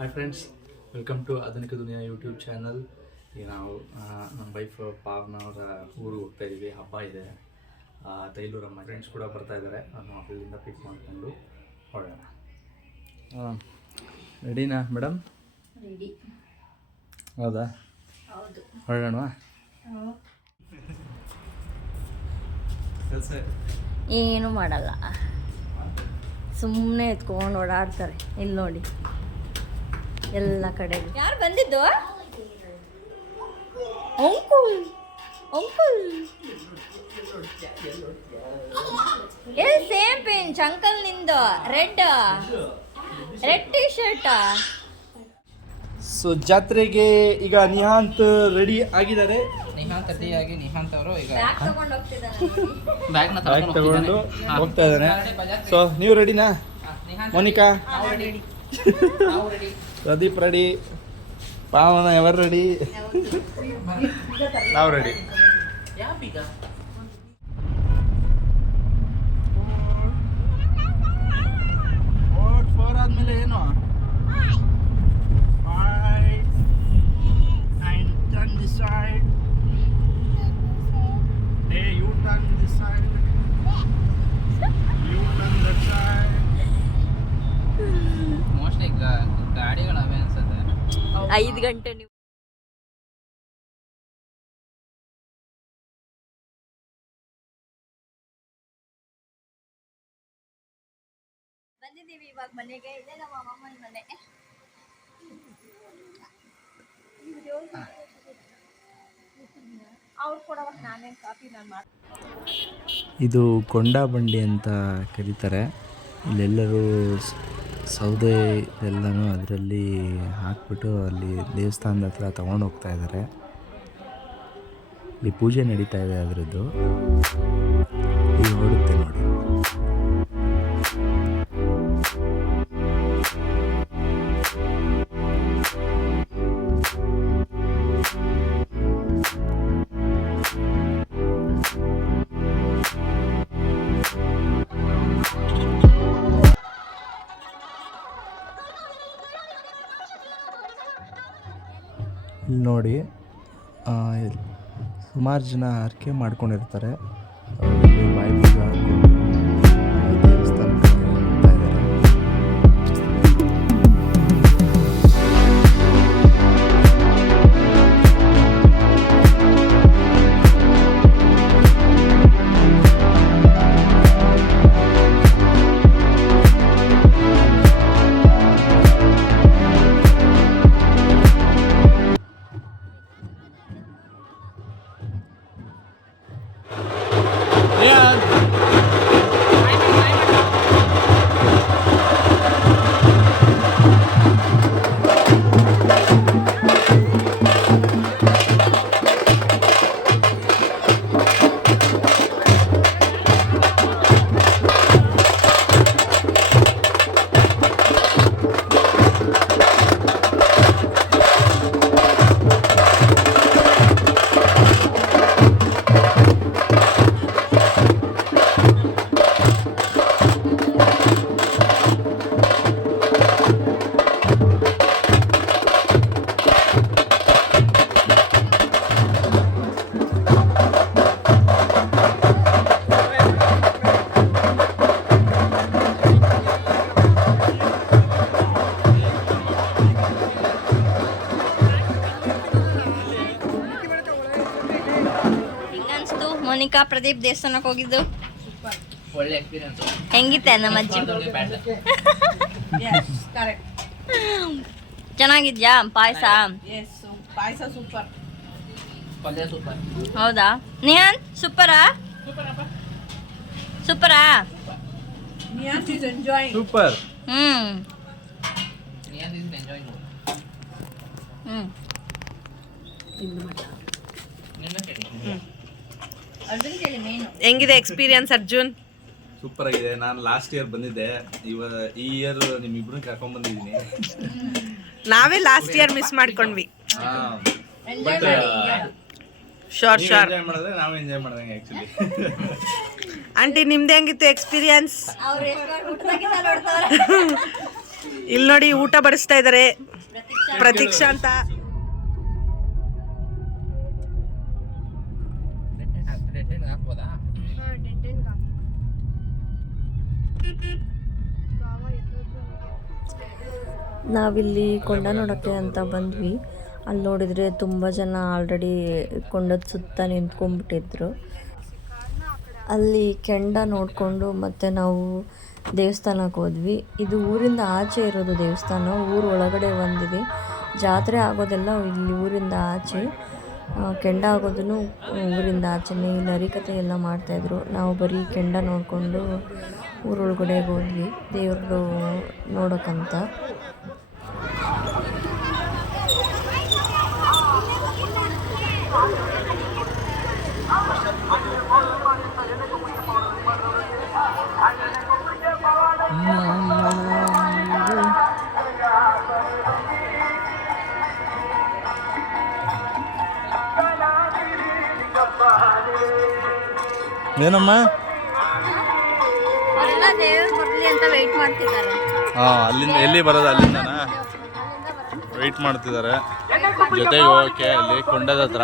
Hi friends, welcome to ಆಧುನಿಕ ದುನಿಯಾ YouTube channel. ಈಗ ನಾವು ನಮ್ಮ ವೈಫ್ ಪಾವನವರ ಊರಿಗೆ ಹೋಗ್ತಾ ಇದ್ದೀವಿ. ಹಬ್ಬ ಇದೆ, ತೈಲೂರಮ್ಮ ಫ್ರೆಂಡ್ಸ್ ಕೂಡ ಬರ್ತಾ ಇದ್ದಾರೆ. ನಾನು ಅಲ್ಲಿಂದ ಪಿಕ್ ಮಾಡಿಕೊಂಡು ಹೊರಡೋಣ. ರೆಡಿನಾ ಮೇಡಮ್? ರೆಡಿ. ಹೌದಾ? ಹೌದು. ಹೊರಡೋಣವಾ? ಏನು ಮಾಡಲ್ಲ, ಸುಮ್ಮನೆ ಎತ್ಕೊಂಡು ಓಡಾಡ್ತಾರೆ. ಇಲ್ಲಿ ನೋಡಿ ಎಲ್ಲ ಕಡೆ. ಯಾರು ಬಂದಿದ್ದು? ಅಂಕುಲ್ ಅಂಕುಲ್ ಎಲ್ಲಿ ಸೇಮ್ ಪಿಂಚ್ ಅಂಕಲ್ ನಿಂದು ರೆಡ್ ಟಿ ಶರ್ಟ್. ಸೊ ಜಾತ್ರೆಗೆ ಈಗ ನಿಹಾಂತ್ ರೆಡಿ ಆಗಿದ್ದಾರೆ. ನಿಹಾಂತ್ ಅವರು ಈಗ ಬ್ಯಾಗ್ ತಗೊಂಡು ಹೋಗ್ತಿದ್ದಾನೆ. ಬ್ಯಾಗ್ ತಗೊಂಡು ಹೋಗ್ತಾ ಇದ್ದಾನೆ. ಸೊ ನೀವು ರೆಡಿನಾ? ಮೋನಿಕಾ, ಪ್ರದೀಪ್ ರೆಡಿ, ಪಾವನ ಎವರ್ ರೆಡಿ, ನಾವು ರೆಡಿ. ಫೋರ್ ಆದ್ಮೇಲೆ ಏನು? Turn this side. Hey, you turn this side. You turn that side. Mostly ಗಾಡಿಗಳು ಅವೇ ಅನ್ಸುತ್ತೆ. 5 ಗಂಟೆ ನೀವು ಬಂದಿದ್ದೀವಿ ಇವಾಗ ಮನೆಗೆ. ಇದೆ ನಮ್ಮ ಅಮ್ಮನ ಮನೆ. ಅವ್ರು ಕೊಡೋವಾಗ ನಾನೇನು ಕಾಫಿ ನಾನು ಮಾಡ್ತೀನಿ. ಇದು ಕೊಂಡಾ ಬಂಡಿ ಅಂತ ಕರೀತಾರೆ. ಇಲ್ಲೆಲ್ಲರೂ ಸೌದೆ ಎಲ್ಲನೂ ಅದರಲ್ಲಿ ಹಾಕ್ಬಿಟ್ಟು ಅಲ್ಲಿ ದೇವಸ್ಥಾನದ ಹತ್ರ ತಗೊಂಡು ಹೋಗ್ತಾ ಇದ್ದಾರೆ. ಇಲ್ಲಿ ಪೂಜೆ ನಡೀತಾ ಇದೆ ಅದರದ್ದು. ಇಲ್ಲಿ ಹೊಡುತ್ತೆ ನೋಡಿ. ಇಲ್ಲಿ ನೋಡಿ, ಸುಮಾರು ಜನ ಹರಕೆ ಮಾಡ್ಕೊಂಡಿರ್ತಾರೆ. ಬಾಯಿ ಬೀಗ ಹಾಕ್ಕೊಂಡು ದೇವಸ್ಥಾನಕ್ಕೆ ಹೋಗ್ತಾ ಇದ್ದಾರೆ. ಮೋನಿಕಾ, ಪ್ರದೀಪ್ ದೇವಸ್ಥಾನಕ್ಕೆ ಹೋಗಿದ್ದು ಒಳ್ಳೆ ಎಕ್ಸ್ಪೀರಿಯನ್ಸ್. ಹೆಂಗಿತ್ತೆ ನಮ್ಮ ಅಜ್ಜಿ? ಚೆನ್ನಾಗಿದ್ಯಾ ಪಾಯಸ? ಪಾಯಸ ಸೂಪರ್. ಪಲ್ಯ ಸೂಪರ್. ಹೌದಾ ನಿಹಾನ್? ಸೂಪರಾ? ಸೂಪರಾ? Nihanth is enjoying. Super. Nihanth is enjoying. ನಿನ್ನ ಕೇಳಿ. ಅರ್ಜುನ್ ಕೇಳಿ ಮೇನು. ಹೆಂಗಿದೆ ಎಕ್ಸ್ಪೀರಿಯನ್ಸ್ ಅರ್ಜುನ್? ಸೂಪರ್ ಆಗಿದೆ. ನಾನು ಲಾಸ್ಟ್ ಇಯರ್ ಬಂದಿದ್ದೆ. ಈ ಇಯರ್ ನಿಮ್ಮಿಬ್ರನ್ನ ಕರ್ಕೊಂಡ್ ಬಂದಿದ್ದೀನಿ. ನಾವೇ ಲಾಸ್ಟ್ ಇಯರ್ ಮಿಸ್ ಮಾಡ್ಕೊಂಡ್ವಿ. ಶೋರ್ ಎಂಜಾಯ್ ಮಾಡಿದ್ರೆ ನಾವು ಎಂಜಾಯ್ ಮಾಡ್ದಂಗೆ ಆಕ್ಚುಲಿ. ಆಂಟಿ ನಿಮ್ದು ಹೆಂಗಿತ್ತು ಎಕ್ಸ್ಪೀರಿಯನ್ಸ್? ಅವ್ರು ಎಷ್ಟು ಊಟದಾಗಿಂದ ನೋಡ್ತಾವ್ರೆ. ಇಲ್ಲಿ ನೋಡಿ ಊಟ ಬಡಿಸ್ತಾ ಇದ್ದಾರೆ. ಪ್ರತೀಕ್ಷಾ ಅಂತ. ಹಾಕ್ಬೋದಾ? ನಾವಿಲ್ಲಿ ಕೊಂಡ ನೋಡೋಕ್ಕೆ ಅಂತ ಬಂದ್ವಿ. ಅಲ್ಲಿ ನೋಡಿದರೆ ತುಂಬ ಜನ ಆಲ್ರೆಡಿ ಕೊಂಡದ ಸುತ್ತ ನಿಂತ್ಕೊಂಡ್ಬಿಟ್ಟಿದ್ರು. ಅಲ್ಲಿ ಕೆಂಡ ನೋಡಿಕೊಂಡು ಮತ್ತೆ ನಾವು ದೇವಸ್ಥಾನಕ್ಕೆ ಹೋದ್ವಿ. ಇದು ಊರಿಂದ ಆಚೆ ಇರೋದು ದೇವಸ್ಥಾನ, ಊರು ಒಳಗಡೆ ಒಂದಿದೆ. ಜಾತ್ರೆ ಆಗೋದೆಲ್ಲ ಇಲ್ಲಿ ಊರಿಂದ ಆಚೆ, ಕೆಂಡ ಆಗೋದನ್ನು ಊರಿಂದ ಆಚೆನೇ. ಇಲ್ಲಿ ಹರಿಕತೆ ಎಲ್ಲ ಮಾಡ್ತಾಯಿದ್ರು. ನಾವು ಬರೀ ಕೆಂಡ ನೋಡಿಕೊಂಡು ಊರೊಳಗಡೆ ಹೋದ್ವಿ ದೇವ್ರದ್ದು ನೋಡೋಕ್ಕಂತ. ಏನಮ್ಮ? ಅವರೆಲ್ಲ ದೇವ್ರು ಬರಲಿ ಅಂತ ವೆಯ್ಟ್ ಮಾಡ್ತಿದ್ದಾರೆ. ಅಲ್ಲಿಂದ ಎಲ್ಲಿ ಬರೋದು? ಅಲ್ಲಿಂದನಾ ವೆಯ್ಟ್ ಮಾಡ್ತಿದ್ದಾರೆ ಜೊತೆಗೆ ಹೋಗೋಕ್ಕೆ ಅಲ್ಲಿ ಕೊಂಡದ ಹತ್ರ.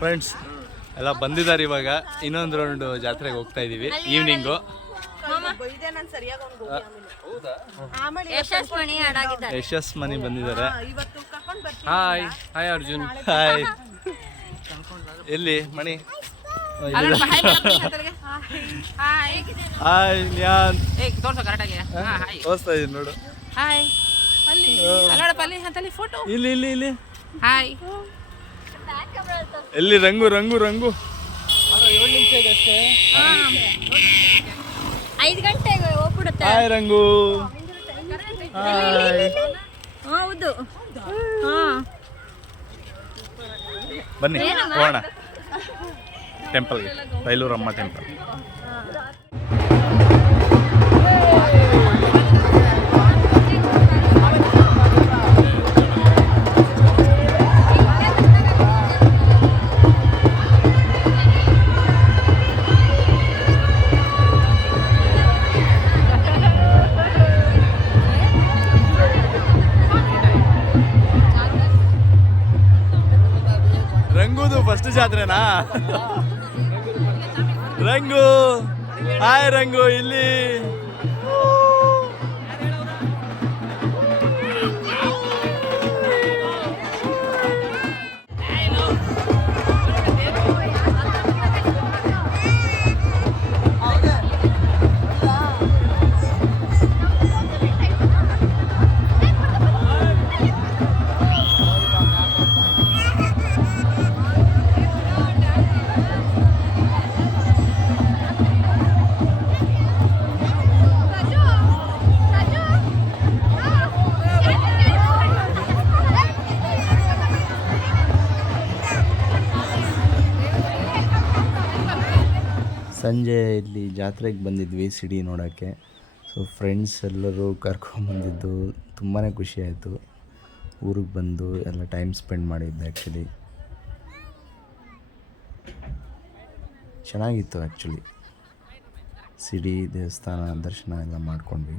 ಫ್ರೆಂಡ್ಸ್ ಎಲ್ಲ ಬಂದಿದ್ದಾರೆ. ಇವಾಗ ಇನ್ನೊಂದು ರೌಂಡ್ ಜಾತ್ರೆಗೆ ಹೋಗ್ತಾ ಇದೀವಿ ಈವ್ನಿಂಗು. ಯಶಸ್ ಮನಿ ಬಂದಿದ್ದಾರೆ. Hi hi Arjun. ಹಾಯ್. ಎಲ್ಲಿ ಮಣಿ? ಹಾಯ್ ನ್ಯಾನ್ ತೋರ್ಸೋ ಕರೆಕ್ಟಾಗಿ ಹಾಯ್ ತೋರಿಸ್ತಾ ಇದೀನಿ ನೋಡು. ಹಾಯ್ ಅಲ್ಲಿ ಅಲ್ಲೋಡಪ್ಪ ಅಲ್ಲಿ ಅಂತಲ್ಲಿ ಫೋಟೋ ಇಲ್ಲಿ ಇಲ್ಲಿ ಇಲ್ಲಿ ಹಾಯ್ ಎಲ್ಲಿ ರಂಗು ರಂಗು ರಂಗು 5 ಗಂಟೆಗೆ ಹೋಗ್ಬಿಡುತ್ತೆ. ಹಾಯ್ ರಂಗು. ಹೌದು. ಬನ್ನಿ ಹೋಗೋಣ ಟೆಂಪಲ್ಗೆ, ತೈಲೂರಮ್ಮ ಟೆಂಪಲ್. ರಂಗುದು ಫಸ್ಟ್ ಜಾತ್ರೆನಾ? ರಂಗು ಹಾಯ್ ರಂಗು ಇಲ್ಲಿ. ಸಂಜೆ ಇಲ್ಲಿ ಜಾತ್ರೆಗೆ ಬಂದಿದ್ವಿ ಸಿಡಿ ನೋಡೋಕ್ಕೆ. ಸೊ ಫ್ರೆಂಡ್ಸ್ ಎಲ್ಲರೂ ಕರ್ಕೊಂಬಂದಿದ್ದು ತುಂಬಾ ಖುಷಿ ಆಯಿತು. ಊರಿಗೆ ಬಂದು ಎಲ್ಲ ಟೈಮ್ ಸ್ಪೆಂಡ್ ಮಾಡಿದ್ದೆ. ಆ್ಯಕ್ಚುಲಿ ಚೆನ್ನಾಗಿತ್ತು. ಆ್ಯಕ್ಚುಲಿ ಸಿಡಿ ದೇವಸ್ಥಾನ ದರ್ಶನ ಎಲ್ಲ ಮಾಡ್ಕೊಂಡ್ವಿ.